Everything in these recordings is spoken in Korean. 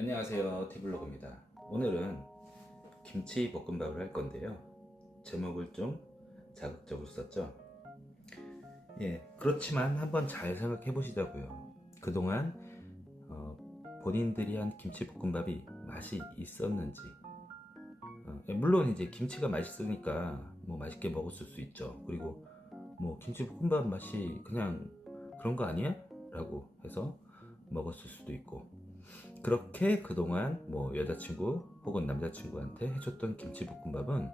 안녕하세요, 티블로그입니다. 오늘은 김치 볶음밥을 할 건데요. 제목을 좀 자극적으로 썼죠. 그렇지만 한번 잘 생각해 보시자고요. 그동안 본인들이 한 김치 볶음밥이 맛이 있었는지. 물론 이제 김치가 맛있으니까 뭐 맛있게 먹었을 수 있죠. 그리고 뭐 김치 볶음밥 맛이 그냥 그런 거 아니야? 라고 해서 먹었을 수도 있고, 그렇게 그동안 뭐 여자친구 혹은 남자친구한테 해줬던 김치볶음밥은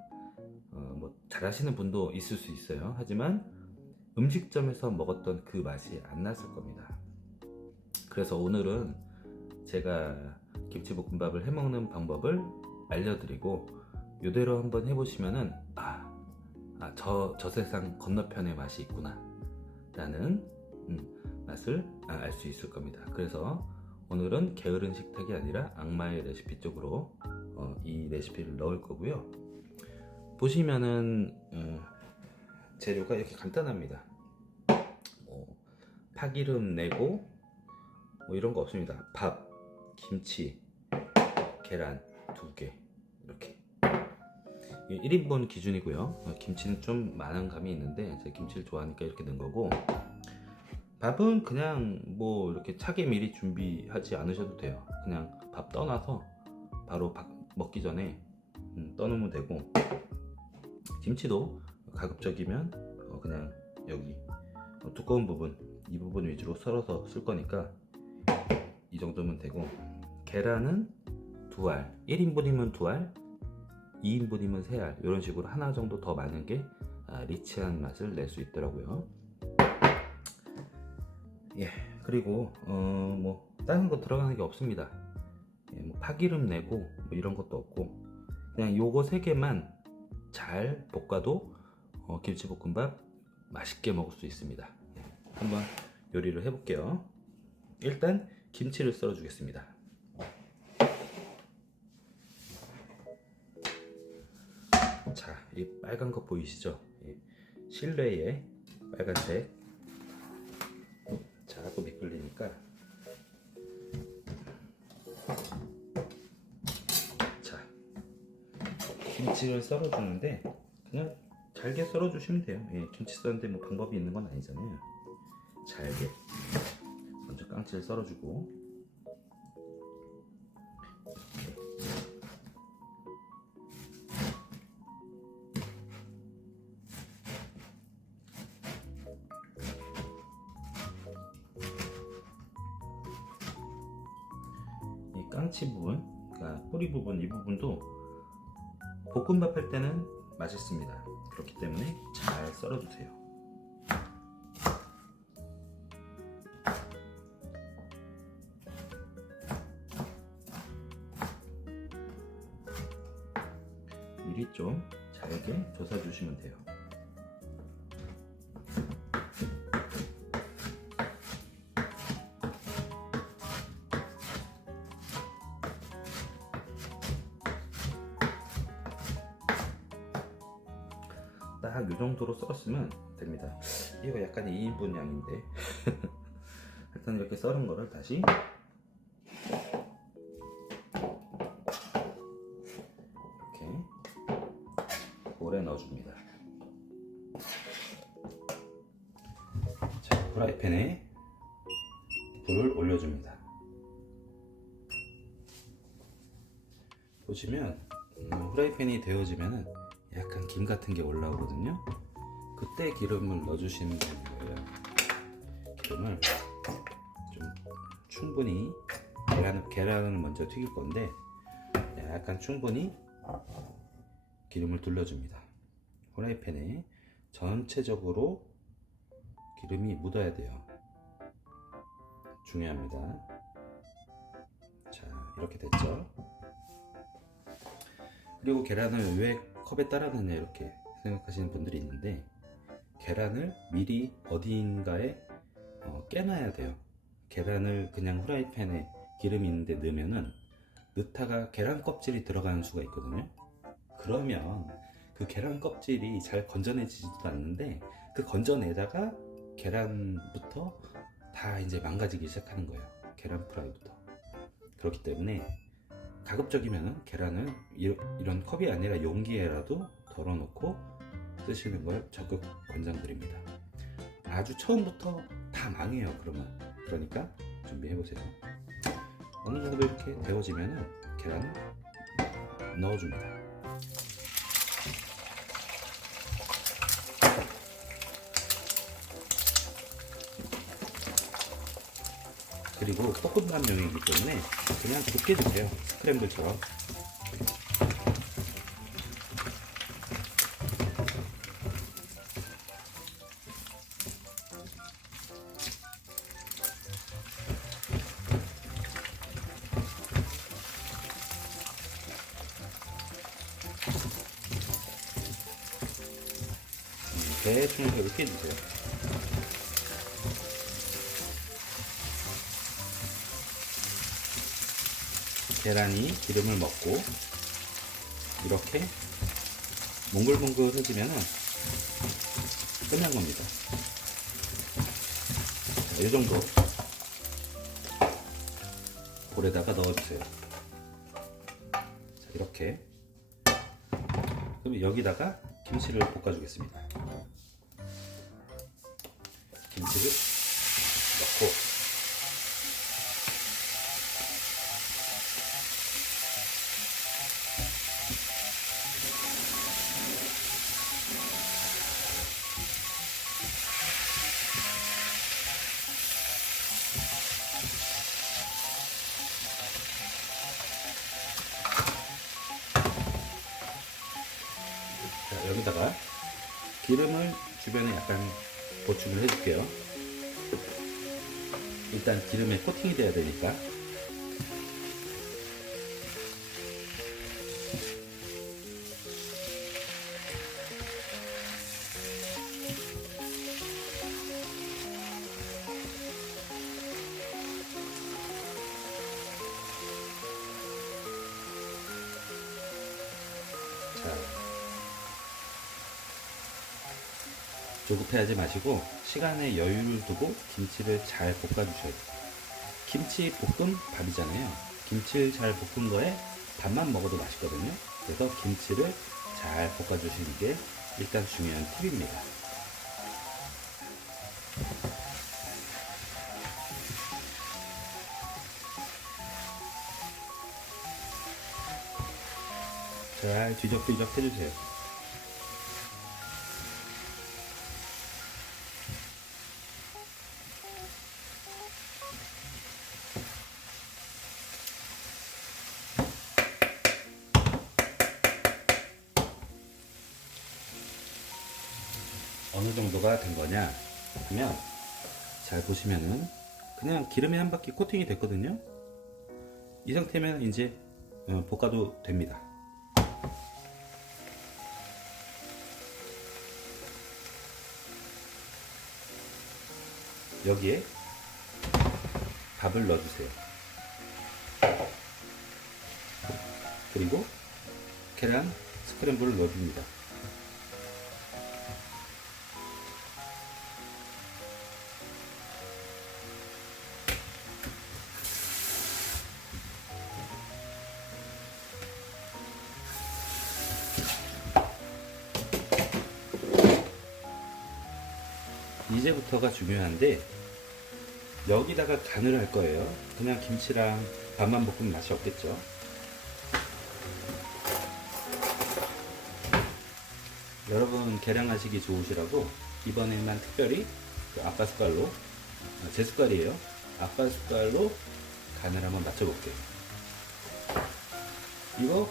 뭐 잘하시는 분도 있을 수 있어요. 하지만 음식점에서 먹었던 그 맛이 안 났을 겁니다. 그래서 오늘은 제가 김치볶음밥을 해먹는 방법을 알려드리고, 이대로 한번 해보시면은 저 세상 건너편의 맛이 있구나 라는 맛을 알 수 있을 겁니다. 그래서 오늘은 게으른 식탁이 아니라 악마의 레시피 쪽으로 이 레시피를 넣을 거고요. 보시면은 재료가 이렇게 간단합니다. 파기름 내고 뭐 이런 거 없습니다. 밥, 김치, 계란 2개 이렇게 1인분 기준이고요. 김치는 좀 많은 감이 있는데 제가 김치를 좋아하니까 이렇게 넣은 거고, 밥은 그냥 뭐 이렇게 차게 미리 준비하지 않으셔도 돼요. 그냥 밥 떠나서 바로 밥 먹기 전에 떠놓으면 되고, 김치도 가급적이면 그냥 여기 두꺼운 부분, 이 부분 위주로 썰어서 쓸 거니까 이 정도면 되고, 계란은 2알, 1인분이면 2알, 2인분이면 3알, 이런 식으로 하나 정도 더 많은 게 리치한 맛을 낼 수 있더라고요. 그리고 뭐 다른 거 들어가는 게 없습니다. 뭐 파기름 내고 뭐 이런 것도 없고, 그냥 요거 3개만 잘 볶아도 김치볶음밥 맛있게 먹을 수 있습니다. 한번 요리를 해볼게요. 일단 김치를 썰어 주겠습니다. 자, 이 빨간 거 보이시죠? 실내에 빨간색. 자꾸 미끌리니까. 자, 김치를 썰어 주는데 그냥 잘게 썰어 주시면 돼요. 김치 썰는데 뭐 방법이 있는 건 아니잖아요. 잘게 먼저 깡치를 썰어 주고, 이 깡치 부분, 그러니까 뿌리 부분, 이 부분도 볶음밥 할 때는 맛있습니다. 그렇기 때문에 잘 썰어 주세요. 미리 좀 잘게 조사 주시면 돼요. 딱 이 정도로 썰었으면 됩니다. 이거 약간 2인분 양인데 일단 이렇게 썰은 거를 다시 이렇게 볼에 넣어줍니다. 자, 프라이팬에 불을 올려줍니다. 보시면 프라이팬이 데워지면은 약간 김 같은 게 올라오거든요. 그때 기름을 넣어주시면 되는 거예요. 기름을 좀 충분히, 계란을 먼저 튀길 건데 약간 충분히 기름을 둘러줍니다. 프라이팬에 전체적으로 기름이 묻어야 돼요. 중요합니다. 자, 이렇게 됐죠. 그리고 계란을 왜 컵에 따라 넣냐 이렇게 생각하시는 분들이 있는데, 계란을 미리 어딘가에 깨놔야 돼요. 계란을 그냥 후라이팬에 기름이 있는데 넣으면은 넣다가 계란 껍질이 들어가는 수가 있거든요. 그러면 그 계란 껍질이 잘 건져내지지도 않는데, 그 건져내다가 계란부터 다 이제 망가지기 시작하는 거예요. 계란 프라이부터. 그렇기 때문에 가급적이면 계란을 이런 컵이 아니라 용기에라도 덜어놓고 쓰시는 걸 적극 권장드립니다. 아주 처음부터 다 망해요. 그러니까 준비해보세요. 어느 정도 이렇게 데워지면 계란을 넣어줍니다. 그리고 볶음밥용이기 때문에 그냥 곱게 드세요. 스크램블처럼. 대충 이렇게 해주세요. 계란이 기름을 먹고 이렇게 몽글몽글해지면 끝난 겁니다. 자, 이 정도 볼에다가 넣어주세요. 자, 이렇게. 그럼 여기다가 김치를 볶아주겠습니다. 김치를 넣고 자, 여기다가 기름을 주변에 약간 보충을 해줄게요. 일단 기름에 코팅이 돼야 되니까. 자, 조급해하지 마시고 시간에 여유를 두고 김치를 잘 볶아주셔야 돼요. 김치 볶음 밥이잖아요. 김치를 잘 볶은 거에 밥만 먹어도 맛있거든요. 그래서 김치를 잘 볶아주시는 게 일단 중요한 팁입니다. 잘 뒤적뒤적 해주세요. 어느 정도가 된 거냐 하면 잘 보시면은 그냥 기름에 한 바퀴 코팅이 됐거든요. 이 상태면 이제 볶아도 됩니다. 여기에 밥을 넣어주세요. 그리고 계란 스크램블을 넣어줍니다. 이제부터가 중요한데 여기다가 간을 할 거예요. 그냥 김치랑 밥만 볶으면 맛이 없겠죠. 여러분 계량하시기 좋으시라고 이번에만 특별히 그 아빠 숟갈로, 제 숟갈이에요. 아빠 숟갈로 간을 한번 맞춰볼게요. 이거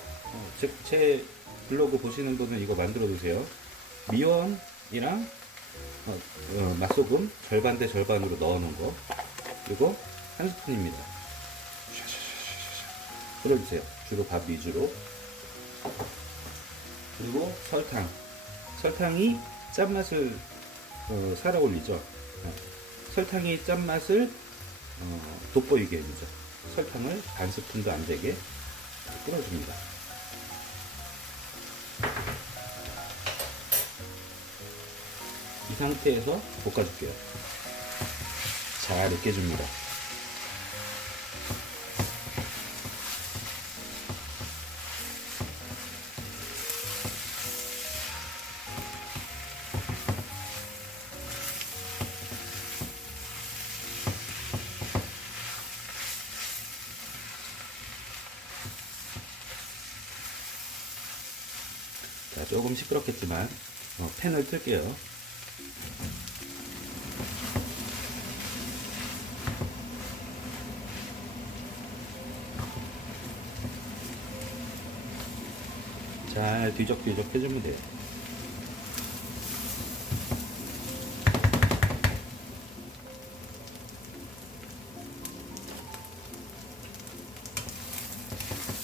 제 블로그 보시는 분은 이거 만들어 두세요. 미원이랑 맛소금 절반 대 절반으로 넣어 놓은 거, 그리고 한 스푼입니다. 뿌려주세요. 주로 밥 위주로. 그리고 설탕이 짠맛을 살아 올리죠. 설탕이 짠맛을 돋보이게 해주죠. 설탕을 반 스푼도 안 되게 뿌려줍니다. 이 상태에서 볶아줄게요. 잘 으깨줍니다. 조금 시끄럽겠지만 팬을 틀게요. 잘 뒤적뒤적 해주면 돼요.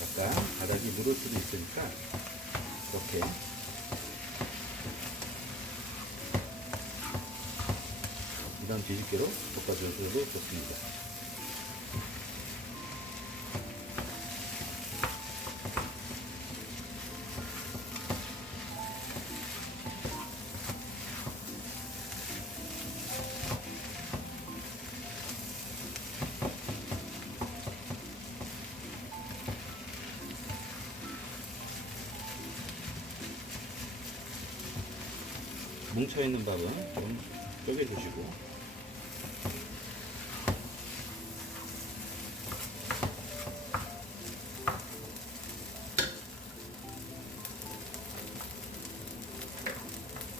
약간 바닥이 누를 수도 있으니까 이렇게 이런 뒤집개로 볶아주셔도 좋습니다. 뭉쳐있는 밥은 좀 쪼개주시고,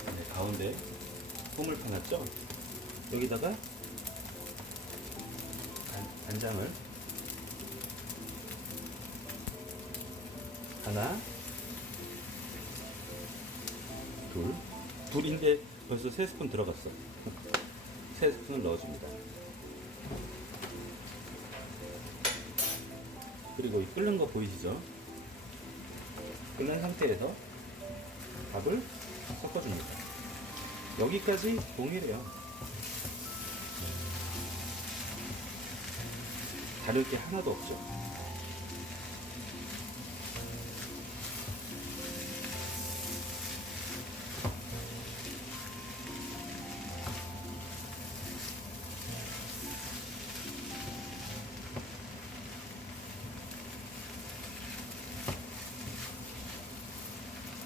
네, 가운데 홈을 파놨죠? 여기다가 간장을 하나, 둘인데 벌써 3스푼 들어갔어. 3스푼을 넣어줍니다. 그리고 이 끓는 거 보이시죠? 끓는 상태에서 밥을 섞어줍니다. 여기까지 동일해요. 다를 게 하나도 없죠.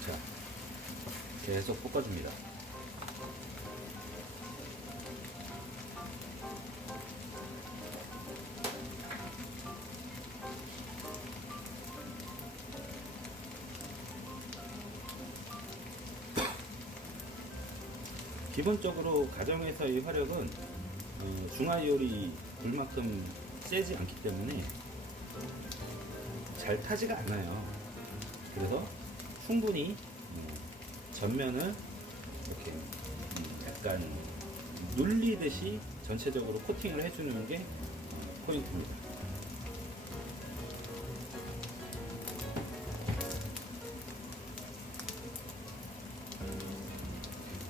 자, 계속 볶아줍니다. 기본적으로 가정에서의 화력은 중화요리 불만큼 세지 않기 때문에 잘 타지가 않아요. 그래서 충분히 전면을 이렇게 약간 눌리듯이 전체적으로 코팅을 해주는 게 포인트입니다.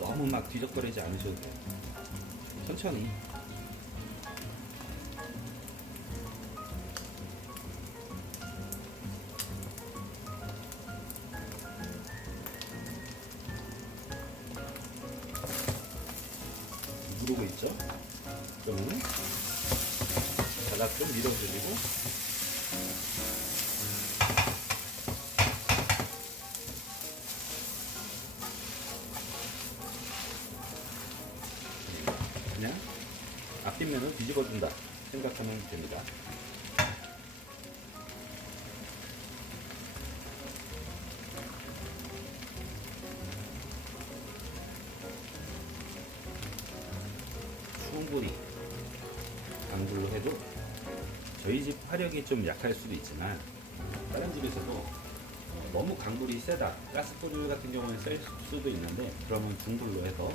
너무 막 뒤적거리지 않으셔도 돼요. 천천히. 누르고 있죠? 그러면 바닥 좀 밀어주시고, 그냥 앞뒷면을 뒤집어준다 생각하면 됩니다. 충분히 강불로 해도 저희 집 화력이 좀 약할 수도 있지만 다른 집에서도 너무 강불이 세다, 가스불 같은 경우는 셀 수도 있는데 그러면 중불로 해서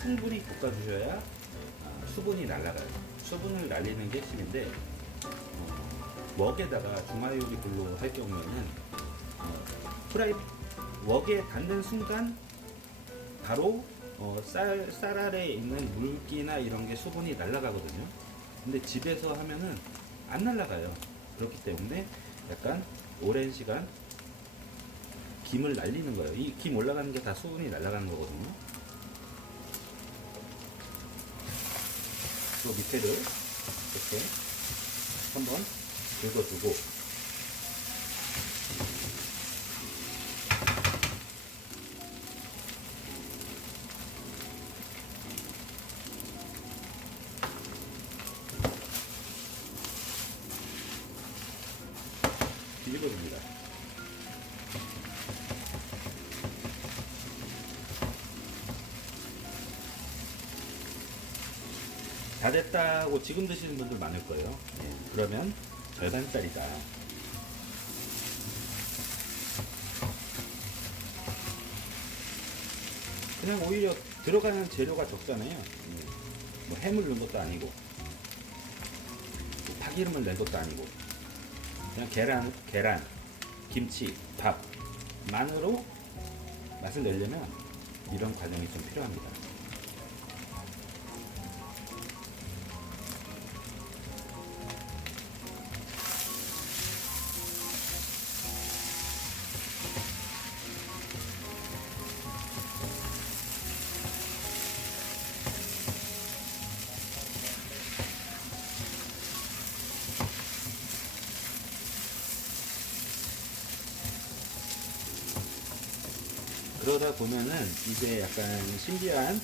충분히 볶아주셔야 수분이 날아가요. 수분을 날리는 게 핵심인데 웍에다가 중화요리 불로 할 경우에는 웍에 닿는 순간 바로 쌀 아래에 있는 물기나 이런 게 수분이 날아가거든요. 근데 집에서 하면은 안 날아가요. 그렇기 때문에 약간 오랜 시간 김을 날리는 거예요. 이 김 올라가는 게 다 수분이 날아가는 거거든요. 또 밑에를 이렇게 한번 긁어주고, 뒤집어줍니다. 다 됐다고 지금 드시는 분들 많을 거예요. 예, 그러면 절반짜리다. 그냥 오히려 들어가는 재료가 적잖아요. 뭐 해물 넣은 것도 아니고, 뭐 파기름을 낸 것도 아니고, 그냥 계란, 김치, 밥만으로 맛을 내려면 이런 과정이 좀 필요합니다. 그러다 보면은 이제 약간 신기한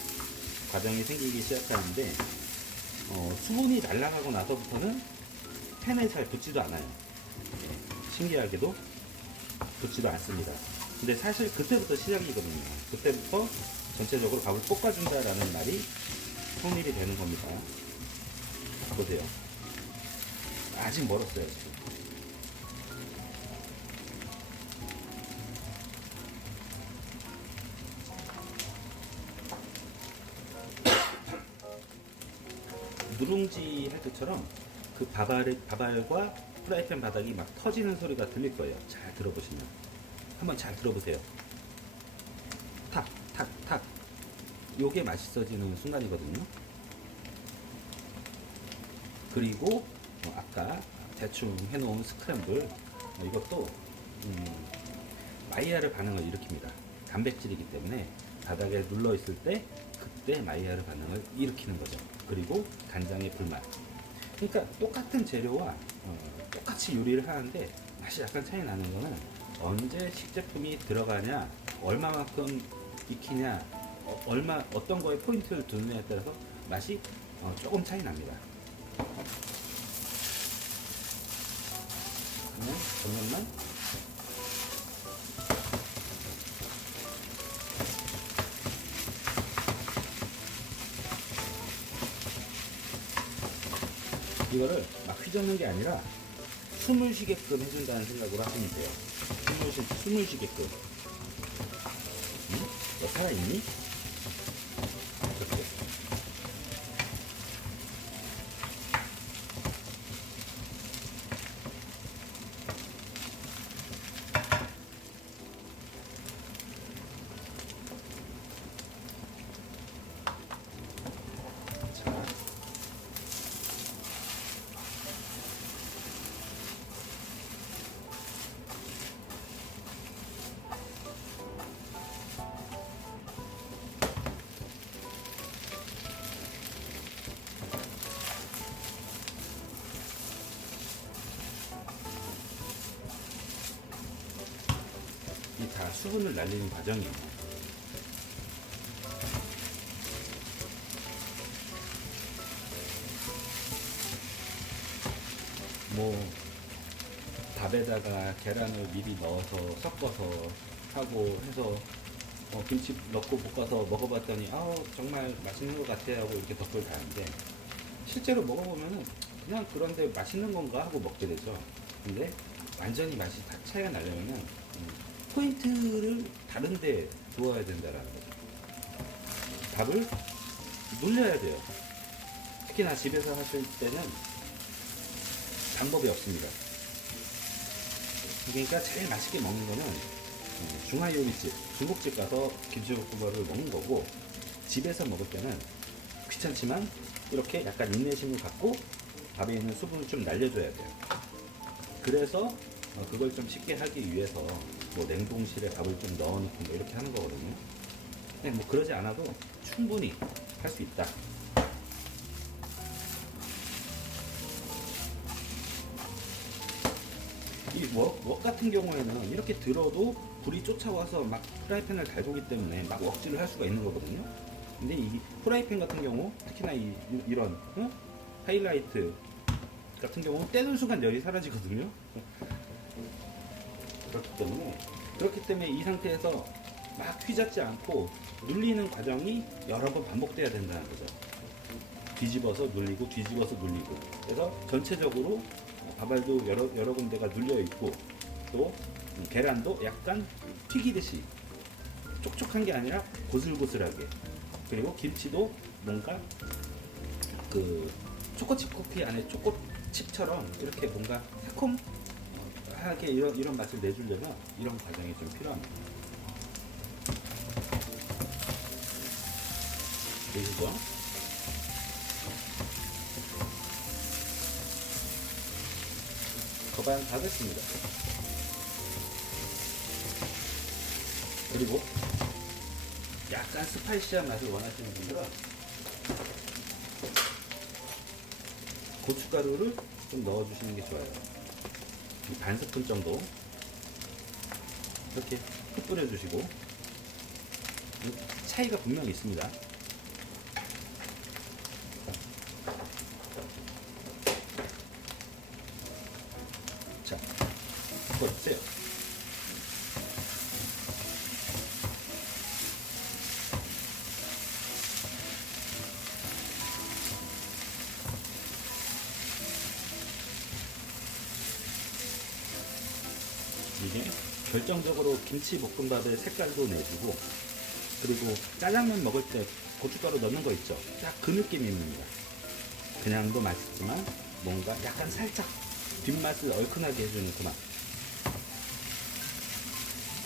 과정이 생기기 시작하는데, 수분이 날아가고 나서부터는 팬에 잘 붙지도 않아요. 신기하게도 붙지도 않습니다. 근데 사실 그때부터 시작이거든요. 그때부터 전체적으로 밥을 볶아준다라는 말이 성립이 되는 겁니다. 보세요. 아직 멀었어요, 지금. 누룽지 할 때처럼 그 밥알과 프라이팬 바닥이 막 터지는 소리가 들릴 거예요. 잘 들어보시면. 한번 잘 들어보세요. 탁, 탁, 탁. 요게 맛있어지는 순간이거든요. 그리고 아까 대충 해놓은 스크램블, 이것도 마이야르 반응을 일으킵니다. 단백질이기 때문에 바닥에 눌러 있을 때 그때 마이야르 반응을 일으키는 거죠. 그리고 간장의 불맛. 그러니까 똑같은 재료와 똑같이 요리를 하는데 맛이 약간 차이 나는 거는 언제 식제품이 들어가냐, 얼마만큼 익히냐, 어떤 거에 포인트를 두느냐에 따라서 맛이 조금 차이 납니다. 잠깐만. 이거를 막 휘젓는 게 아니라 숨을 쉬게끔 해준다는 생각으로 하시면 돼요. 숨을 쉬게끔. 응? 너 살아있니? 이렇게. 자. 이 다 수분을 날리는 과정이에요. 뭐 밥에다가 계란을 미리 넣어서 섞어서 하고 해서 김치 넣고 볶아서 먹어봤더니 아우 정말 맛있는 것 같아 하고 이렇게 덧글 다는데, 실제로 먹어보면은 그냥 그런데 맛있는 건가 하고 먹게 되죠. 근데 완전히 맛이 다 차이가 나려면은 포인트를 다른데 두어야 된다라는 거죠. 밥을 눌려야 돼요. 특히나 집에서 하실 때는 방법이 없습니다. 그러니까 제일 맛있게 먹는 거는 중화요리집, 중국집 가서 김치볶음밥을 먹는 거고, 집에서 먹을 때는 귀찮지만 이렇게 약간 인내심을 갖고 밥에 있는 수분을 좀 날려줘야 돼요. 그래서 그걸 좀 쉽게 하기 위해서 뭐 냉동실에 밥을 좀 넣어놓고 뭐 이렇게 하는 거거든요. 근데 뭐 그러지 않아도 충분히 할 수 있다. 이 웍 같은 경우에는 이렇게 들어도 불이 쫓아와서 막 프라이팬을 달구기 때문에 막 웍질을 할 수가 있는 거거든요. 근데 이 프라이팬 같은 경우, 특히나 이런 하이라이트 같은 경우 떼는 순간 열이 사라지거든요. 그렇기 때문에 이 상태에서 막 휘잡지 않고 눌리는 과정이 여러 번 반복돼야 된다는 거죠. 뒤집어서 눌리고 뒤집어서 눌리고, 그래서 전체적으로 밥알도 여러 군데가 눌려 있고, 또 계란도 약간 튀기듯이 촉촉한 게 아니라 고슬고슬하게, 그리고 김치도 뭔가 그 초코칩 쿠키 안에 초코칩처럼 이렇게 뭔가 새콤하게 이런 맛을 내주려면 이런 과정이 좀 필요합니다. 보이시죠? 거반 다 됐습니다. 그리고 약간 스파이시한 맛을 원하시는 분들은 고춧가루를 좀 넣어주시는 게 좋아요. 반 스푼 정도 이렇게 푹 뿌려주시고, 차이가 분명히 있습니다. 자, 볶아주세요. 이게 결정적으로 김치볶음밥의 색깔도 내주고, 그리고 짜장면 먹을 때 고춧가루 넣는 거 있죠? 딱 그 느낌입니다. 그냥도 맛있지만 뭔가 약간 살짝 뒷맛을 얼큰하게 해주는 그 맛.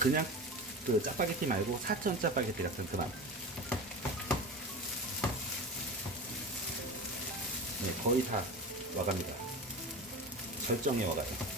그냥 그 짜파게티 말고 사천 짜파게티 같은 그 맛. 네, 거의 다 와갑니다. 절정에 와가요.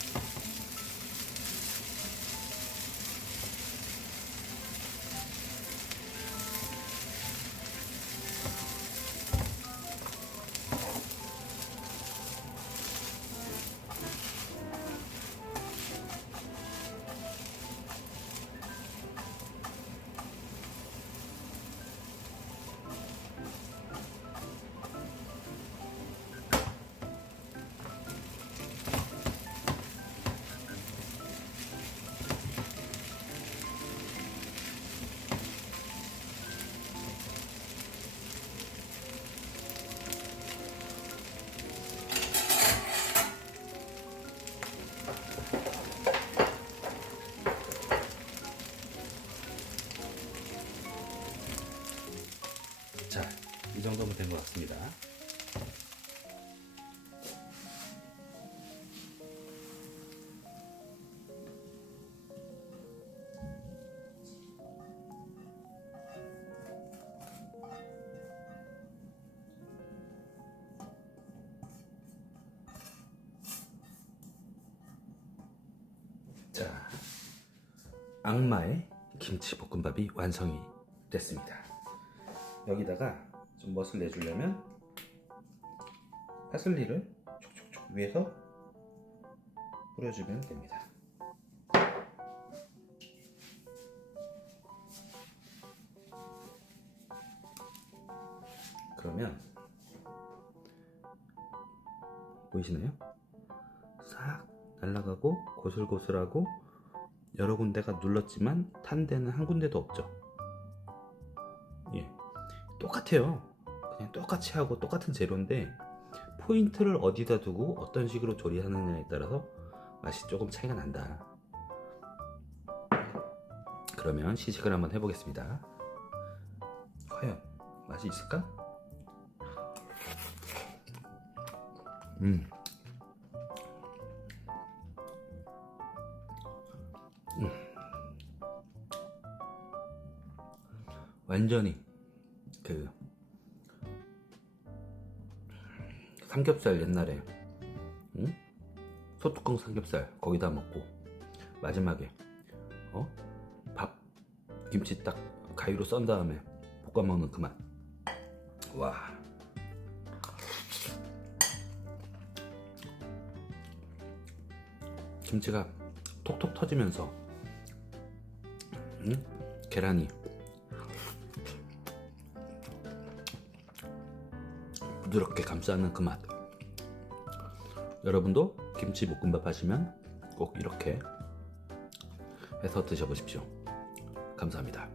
자, 이 정도면 된 것 같습니다. 자, 악마의 김치볶음밥이 완성이 됐습니다. 여기다가 좀 멋을 내주려면 파슬리를 촉촉촉 위에서 뿌려주면 됩니다. 그러면 보이시나요? 싹 날아가고 고슬고슬하고 여러 군데가 눌렀지만 탄 데는 한 군데도 없죠. 예, 똑같아요. 그냥 똑같이 하고 똑같은 재료인데 포인트를 어디다 두고 어떤 식으로 조리하느냐에 따라서 맛이 조금 차이가 난다. 그러면 시식을 한번 해보겠습니다. 과연 맛이 있을까? 완전히 그 삼겹살 옛날에 소뚜껑 삼겹살 거기다 먹고 마지막에 밥 김치 딱 가위로 썬 다음에 볶아 먹는 그 맛. 와, 김치가 톡톡 터지면서 계란이 부드럽게 감싸는 그 맛. 여러분도 김치볶음밥 하시면 꼭 이렇게 해서 드셔보십시오. 감사합니다.